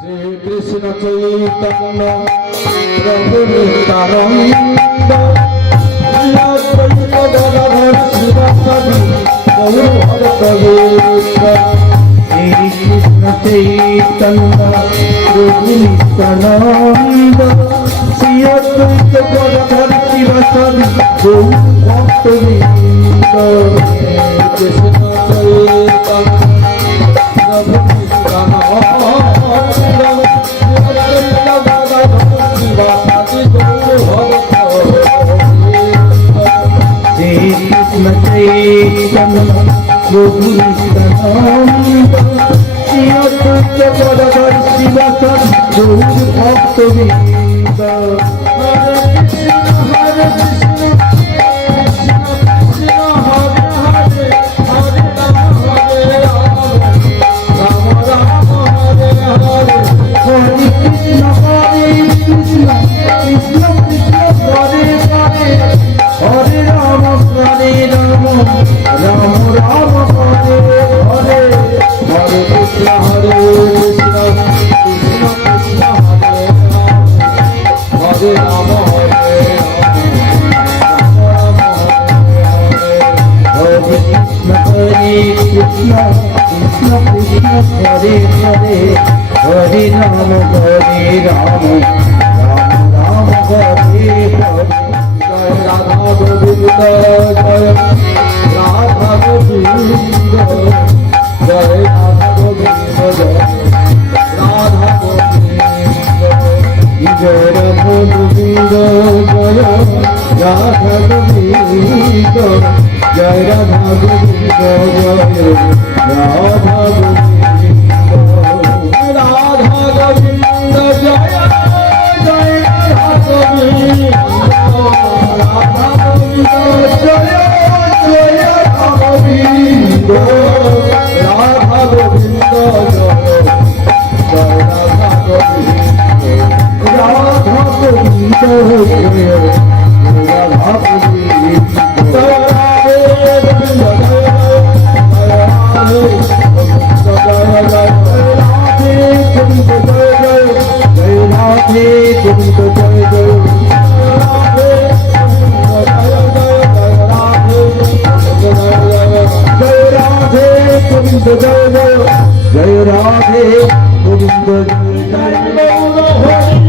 শ্রী কৃষ্ণ চৈতন্য প্রভু নিত্যানন্দ শ্রী অদ্বৈত গদাধর শিবাসাদি গৌর ভক্ত বৃন্দ। শ্রী কৃষ্ণ চৈতন্য প্রভু নিত্যানন্দ শ্রী অদ্বৈত গদাধর শিবাসাদি গৌর ভক্ত বৃন্দ। কৃষ্ণ চৈতন্য প্রভু ভক্তবৃন্দ। हरे हरे हरे राम राम राम हरे हरे। जय राधा गोविंद जय राधा गोविंद जय राधा गोविंद जय राधा गोविंद जय राधा गोविंद जय राधा गोविंद जय राधा गोविंद जय राधा गोविंद राधा गोविंद जय जय राधा गोविंद राधा गोविंद जय जय राधा गोविंद राधा गोविंद जय राधा गोविंद राधा गोविंद जय राधा गोविंद जय राधे गोविंद जय राधे गोविंद जय